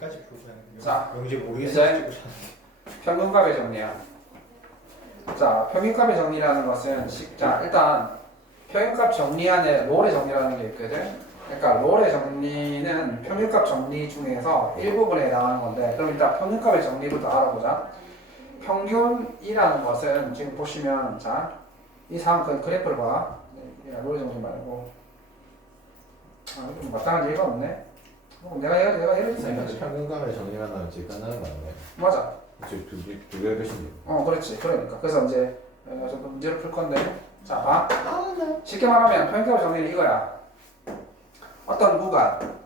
어디까지 풀고 자, 영재 이제 모르겠어요. 평균값의 정리야. 자, 평균값의 정리라는 것은 자, 일단 평균값 정리 안에 롤의 정리라는 게 있거든. 그러니까 롤의 정리는 평균값 정리 중에서 일부분에 해당하는 건데, 그럼 일단 평균값의 정리부터 알아보자. 평균이라는 것은 지금 보시면, 자, 이 상황 그래프를 봐. 롤의 정리 말고. 아, 좀 마땅한 예가 없네. 내가 예를 들면 평균감을 정리하면 이제 끝나는 거 아니에요? 맞아. 지금 두 개를 끝인데. 그렇지. 그러니까. 그래서 이제 좀 문제를 풀 건데, 자, 봐. 쉽게 말하면 평균값 정리는 이거야. 어떤 구간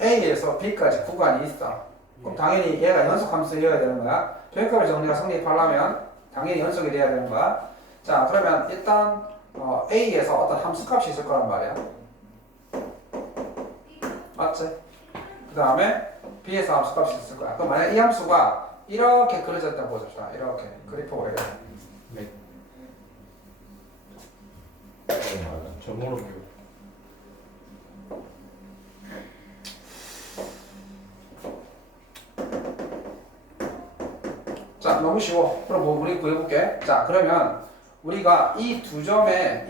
A에서 B까지 구간이 있어. 그럼 당연히 얘가 연속함수여야 되는 거야. 평균값의 정리가 성립하려면 당연히 연속이 돼야 되는 거야. 자, 그러면 일단 A에서 어떤 함수값이 있을 거란 말이야. 맞지? 그 다음에 B에서 함수값이 있을 거야. 그럼 만약 이 함수가 이렇게 그려졌다고 보자. 이렇게 그래프가 이렇게. 저모로 배우. 자, 너무 쉬워. 그럼 뭐 우리 구해볼게. 자, 그러면 우리가 이 두 점의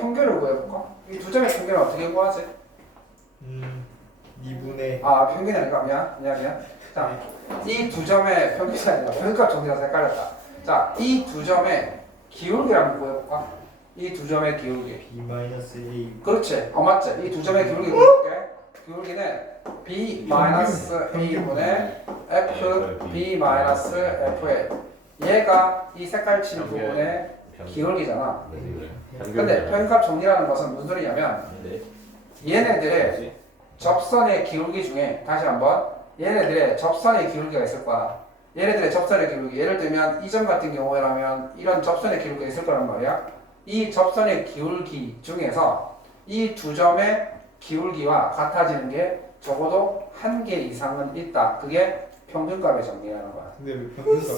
평균을 구해볼까? 이 두 점의 평균을 어떻게 구하지? 2분의 평균이 아니라 미안. 자, 이 두 점의 평균이 아니라 평균값 정리라서 헷갈렸다. 자, 이 두 점의 기울기를 한번 구해볼까? 이 두 점의 기울기. B-A. 그렇지. 맞지? 이 두 점의 기울기 구해볼게. 기울기는 B-A분의 FB-FA. 얘가 이 색깔 친 부분의 기울기잖아. 근데 평균값 정리라는 것은 무슨 소리냐면 얘네들의 접선의 기울기 중에 다시 한번 얘네들의 접선의 기울기가 있을 거야. 얘네들의 접선의 기울기, 예를 들면 이 점 같은 경우라면 이런 접선의 기울기가 있을 거란 말이야. 이 접선의 기울기 중에서 이 두 점의 기울기와 같아지는 게 적어도 한 개 이상은 있다. 그게 평균값의 정리라는 거야. 근데 왜 평균값이?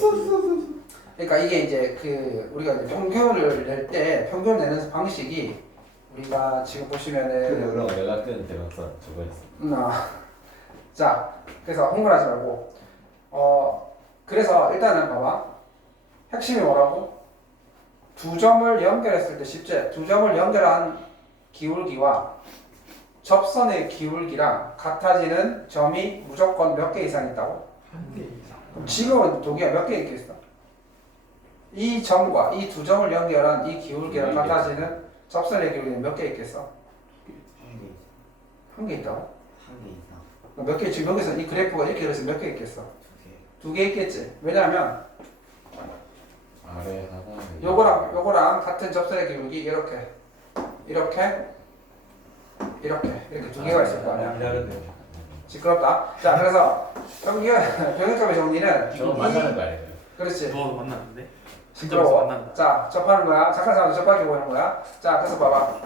그러니까 이게 이제 우리가 이제 평균을 낼 때 평균 내는 방식이 우리가 지금 보시면은 그럼 내가 뜬 대각선 저거 있어. 자, 그래서 흥분하지 말고 그래서 일단은 봐봐. 핵심이 뭐라고? 두 점을 연결했을 때 쉽지? 두 점을 연결한 기울기와 접선의 기울기랑 같아지는 점이 무조건 몇 개 이상 있다고? 한 개 이상. 그럼 지금은 도기가 몇 개 있겠어? 이 점과 이 두 점을 연결한 이 기울기랑 같아지는 접선의 기울기는 몇 개 있겠어? 한 개 있다고? 한 개 이상. 몇 개, 지금 여기서 이 그래프가 이렇게 그래서 몇 개 있겠어? 두 개. 2개 있겠지? 왜냐하면 아래 하나. 요거랑 같은 접선의 기울기 이렇게 두 개가 있을 거 아니야. 기다렸네. 시끄럽다. 자, 그래서 평균값의 정리는 저거 만나는 거 아니에요? 그렇지. 너도 만났는데? 시끄러워. 만난다. 자, 접하는 거야. 착한 사람도 접하게 보이는 거야. 자, 그래서 봐봐.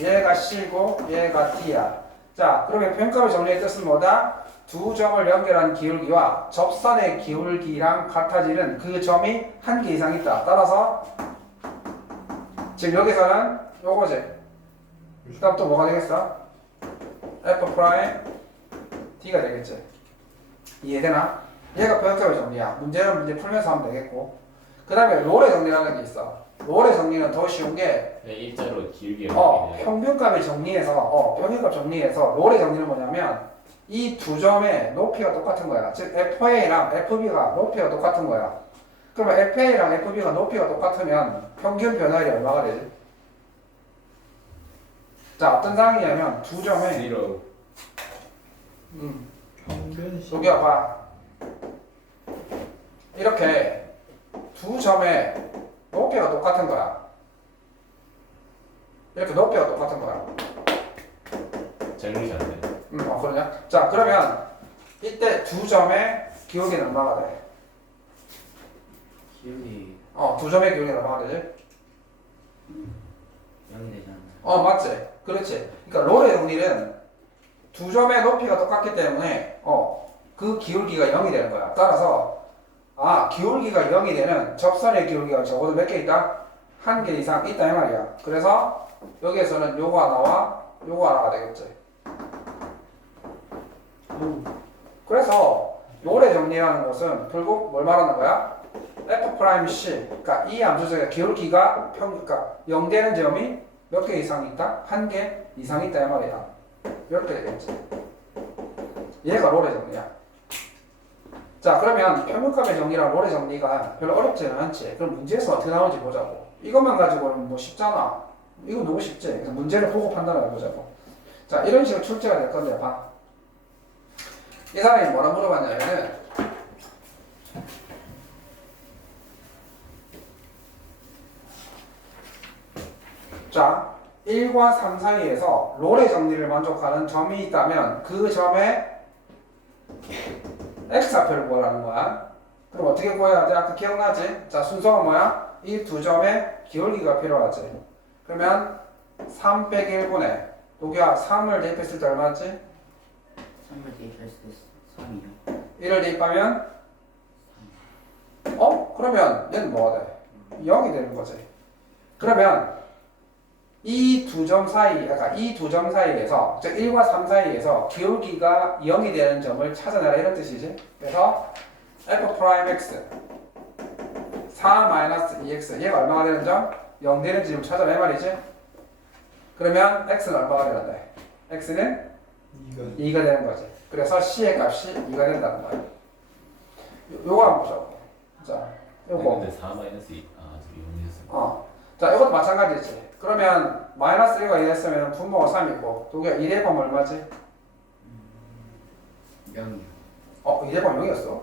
얘가 C고 얘가 D야. 자, 그러면 평균값의 정리의 뜻은 뭐다? 두 점을 연결한 기울기와 접선의 기울기랑 같아지는 그 점이 한 개 이상 있다. 따라서 지금 여기서는 요거지. 그 다음 또 뭐가 되겠어? F 프라임 D가 되겠지. 이해되나? 얘가 평균값의 정리야. 문제는 문제 풀면서 하면 되겠고. 그 다음에 롤의 정리라는 게 있어. 롤의 정리는 더 쉬운 게 일자로 길게. 평균값의 정리에서 평균값 정리에서 롤의 정리는 뭐냐면 이 두 점의 높이가 똑같은 거야. 즉 FA랑 FB가 높이가 똑같은 거야. 그러면 FA랑 FB가 높이가 똑같으면 평균 변화율이 얼마가 되지? 자, 어떤 상황이냐면 두 점의 뒤로. 평균 여기 와봐. 이렇게 두 점의 높이가 똑같은 거야. 이렇게 높이가 똑같은 거야. 정리 안 돼. 그러냐? 자, 그러면 이때 두 점의 기울기는 얼마가 돼? 기울기 두 점의 기울기는 얼마가 되지? 0이 되지 않나요? 맞지? 그렇지. 그러니까 롤의 정리는 두 점의 높이가 똑같기 때문에 그 기울기가 0이 되는 거야. 따라서 기울기가 0이 되는 접선의 기울기가 적어도 몇 개 있다? 한 개 이상 있다 이 말이야. 그래서 여기에서는 요거 하나와 요거 하나가 되겠지. 그래서 요래 정리라는 것은 결국 뭘 말하는 거야? f'(c) 그러니까 이 함수적의 기울기가 그러니까 0되는 점이 몇 개 이상 있다? 한 개 이상 있다 이 말이야. 이렇게 되겠지. 얘가 롤의 정리야. 자, 그러면 평균값의 정리랑 롤의 정리가 별로 어렵지는 않지. 그럼 문제에서 어떻게 나오는지 보자고. 이것만 가지고는 뭐 쉽잖아. 이거 너무 쉽지. 그래서 문제를 보고 판단을 해보자고. 자, 이런 식으로 출제가 될 건데 봐. 이 사람이 뭐라 물어봤냐면은 자, 1과 3 사이에서 롤의 정리를 만족하는 점이 있다면 그 점에 x좌표를 구하라는 거야. 그럼 어떻게 구해야 돼? 아까 기억나지? 자, 순서가 뭐야? 이 두 점의 기울기가 필요하지. 그러면 3 빼기 1분의 여기야 3을 대입했을 때 얼마지? 3을 대입했을 때 3이요. 1을 대입하면 그러면 얘는 뭐가 돼? 0이 되는 거지. 그러면 이 두 점 사이, 그러니까 이 두 점 사이에서, 즉 1과 3 사이에서 기울기가 0이 되는 점을 찾아내라 이런 뜻이지. 그래서 f'(x) 4-2x 얘가 얼마가 되는 점? 0 되는 점을 찾아내 말이지. 그러면 x는 얼마가 되는데? x는 2가 되는 거지. 그래서 c의 값이 2가 된다는 거야. 요거 한번 보자고. 자, 요거. 근데 4-2 저기 0이었어요. 자, 이것도 마찬가지지. 그러면 마이너스 1과 2 했으면 분모가 3이고 여기가 2 대입하면 얼마지? 0이요. 2 대입하면 0이었어?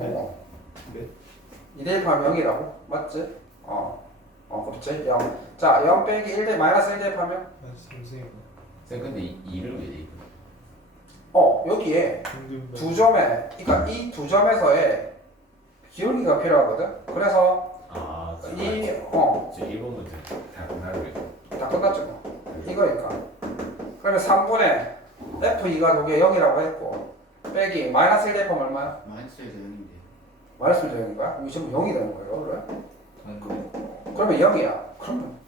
네. 2 대입하면 0이라고? 맞지? 그렇지? 0. 자, 0 빼기 1 대 마이너스 1 대입하면? 선생님. 쌤 근데 2를 왜 돼? 여기에 두 점에, 그러니까 이 두 점에서의 기울기가 필요하거든? 그래서 저 저 1번 문제 다 끝나고 다 끝났죠 뭐. 이거니까. 그러면 3분의 f2가 여기에 0이라고 했고 빼기 마이너스 1 대입하면 얼마야? 마이너스에서 0인데. 마이너스 1 되는 거야? 이거 지금 0이 되는 거예요, 그래? 그러면 0이야. 그러면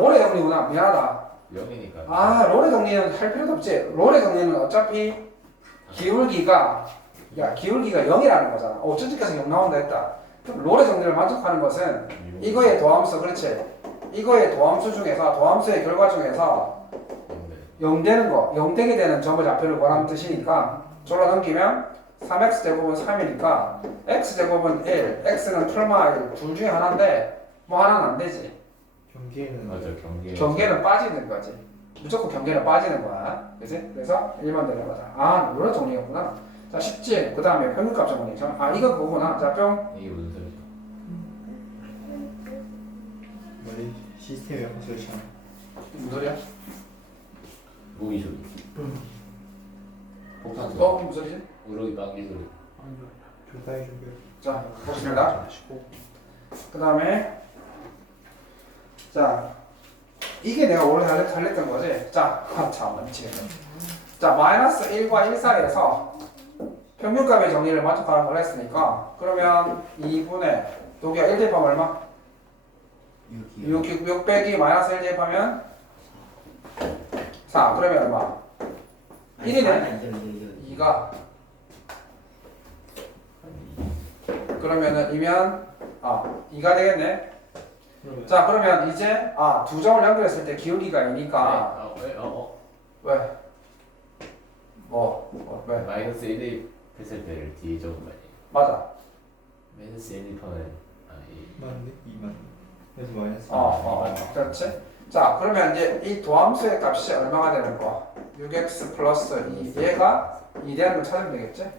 롤의 정리구나. 미안하다. 0이니까. 롤의 정리는 할 필요도 없지. 롤의 정리는 어차피 기울기가 0이라는 거잖아. 어쩌지께서 0 나온다 했다. 그럼 롤의 정리를 만족하는 것은 이거의 도함수, 그렇지? 이거의 도함수 중에서 도함수의 결과 중에서 0 되는 거, 0 되게 되는 점의 좌표를 구하라는 뜻이니까 졸라 넘기면 3x 제곱은 3이니까 x 제곱은 1, x는 풀마 1, 둘 중에 하나인데 뭐 하나는 안 되지. 경계는 맞아, 경계는 빠지는 거지. 무조건 경계는 빠지는 거야. 그지? 그래서 1번 되는 거다. 롤의 정리였구나. 자, 쉽지? 그 다음에 평균값 정리. 이거 그거구나. 자, 이게 무슨 소리야? 원래 시스템에 약간 설치한. 무슨 소리야? 무기 소리. 폭탄 소리. 무슨 소리지? 우럭이 빵기 소리. 조사해 준비. 자, 보겠습니다. 그 다음에 자, 이게 내가 원래 살렸던 거지. 자, 참 미치겠네. 자, 마이너스 1과 1 사이에서 평균값의 정리를 만족하는 걸 했으니까 그러면 2분의 여기가 1 대입하면 얼마? 6 빼기 마이너스 1 대입하면 4. 그러면 얼마? 1이네. 2가 그러면은 2가 되겠네. 자, 그러면 이제 두 점을 연결했을 때 기울기가 2니까 왜? 왜? 마이너스 1이 했을 때를 뒤에 적은 거 아니에요? 맞아. 마이너스 1이 파는 맞네. 2만. 그래서 마이너스. 그렇지. 자, 그러면 이제 이 도함수의 값이 얼마가 되는 거? 6x 플러스 2. 얘가 2 되는 걸 찾으면 되겠지?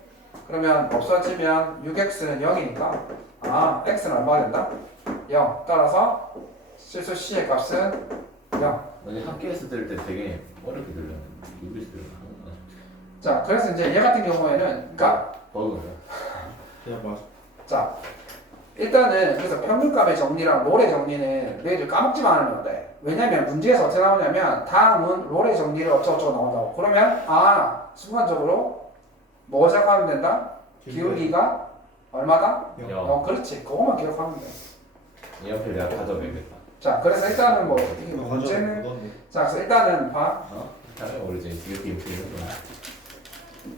그러면 없어지면 6x는 0이니까 x는 얼마가 된다? 0. 따라서 실수 c의 값은 0. 근데 학교에서 들을 때 되게 어렵게 들렸는데 유비에서 들으면 자, 그래서 이제 얘 같은 경우에는 그러니까 버그가 그냥 맞아. 자, 일단은 그래서 평균값의 정리랑 롤의 정리는 너희들 까먹지만 않으면 돼. 왜냐면 문제에서 어떻게 나오냐면 다음은 롤의 정리를 어쩌고저쩌고 나온다고. 그러면 순간적으로 뭐 생각하면 된다? 기울기가 얼마다? 0. 그렇지. 그것만 기억하면 돼. 이 옆에 내가 가져오겠다. 자, 그래서 일단은 뭐 이게 문제는 자, 그래서 일단은 봐. 다음에 모르지. 이렇게 이렇게 이런 거.